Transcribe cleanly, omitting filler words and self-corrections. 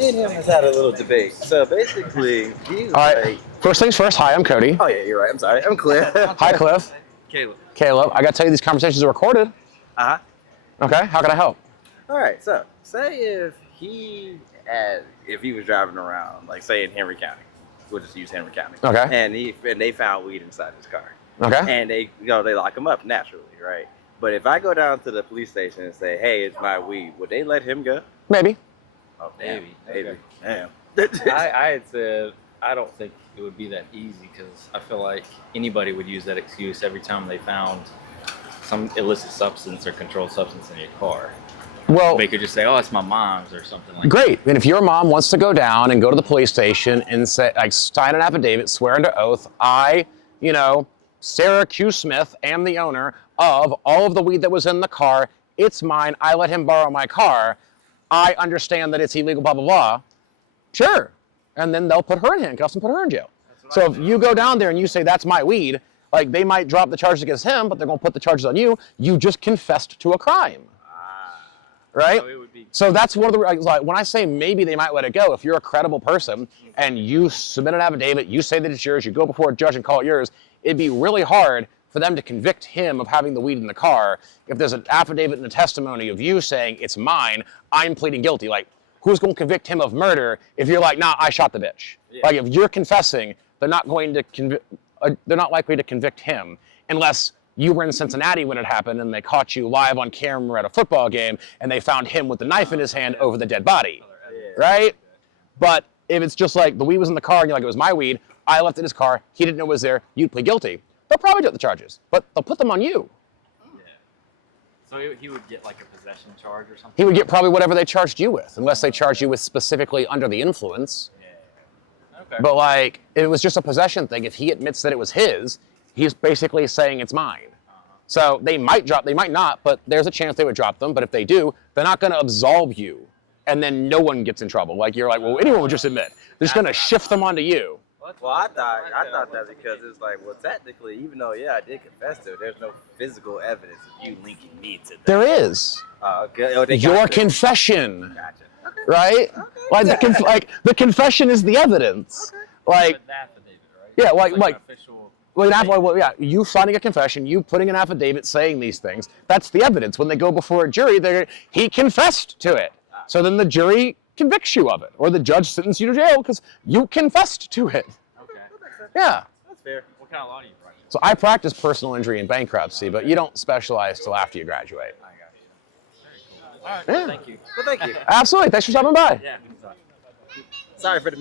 Me and him has had a little debate. So basically, he's All right. like, First things first. Hi, I'm Cody. oh yeah, you're right. I'm sorry. I'm clear. Hi, Cliff. Caleb. Caleb. I got to tell you, these conversations are recorded. Uh huh. Okay. How can I help? All right. So say if he was driving around, like say in Henry County, we'll just use Henry County. Okay. And they found weed inside his car. Okay. And they lock him up naturally, right? But if I go down to the police station and say, hey, it's my weed, would they let him go? Maybe. Oh, damn. Maybe. Maybe. Damn. I had said I don't think it would be that easy because I feel like anybody would use that excuse every time they found some illicit substance or controlled substance in your car. Well, They could just say, "Oh, it's my mom's" or something like great. And if your mom wants to go down and go to the police station and say, like, sign an affidavit, swear under oath, I, Sarah Q. Smith, am the owner of all of the weed that was in the car. It's mine. I let him borrow my car. I understand that it's illegal, blah, blah, blah. Sure. And then they'll put her in handcuffs and put her in jail. So if you go down there and you say, that's my weed, like, they might drop the charges against him, but they're going to put the charges on you. You just confessed to a crime. Right? So it would be. So that's one of the, like, when I say maybe they might let it go, if you're a credible person and you submit an affidavit, you say that it's yours, you go before a judge and call it yours, it'd be really hard for them to convict him of having the weed in the car if there's an affidavit and a testimony of you saying, it's mine, I'm pleading guilty. Like, who's going to convict him of murder if you're like, nah, I shot the bitch? Yeah. Like, if you're confessing, they're not likely to convict him unless you were in Cincinnati when it happened and they caught you live on camera at a football game and they found him with the knife in his hand over the dead body, right? But if it's just like the weed was in the car and you're like, it was my weed, I left it in his car, he didn't know it was there, you'd plead guilty. They'll probably drop the charges, but they'll put them on you. Yeah. So he would get like a possession charge or something. He would get probably whatever they charged you with, unless they charged you with specifically under the influence. Yeah. Okay. But like, it was just a possession thing. If he admits that it was his, he's basically saying it's mine. So they might drop, they might not, but there's a chance they would drop them. But if they do, they're not going to absolve you. And then no one gets in trouble. Like, you're like, well, anyone would just admit. They're just going to shift them onto you. Well, I thought that because it's like, well, technically, even though, yeah, I did confess to it, there's no physical evidence of you linking me to that. There is. Okay. Oh, they got Your it. confession, Gotcha. Okay. right? Okay. Like the confession is the evidence. Like, With the affidavit, right? yeah, It's like an official. yeah, you signing a confession, you putting an affidavit saying these things, that's the evidence. When they go before a jury, he confessed to it. So then the jury convicts you of it, or the judge sentences you to jail because you confessed to it. Okay. Yeah. That's fair. What kind of law do you practice? So I practice personal injury and bankruptcy, but you don't specialize till after you graduate. I got you. Very cool. All right. Yeah. Thank you. Well, thank you. Absolutely. Thanks for stopping by. Yeah. Sorry for the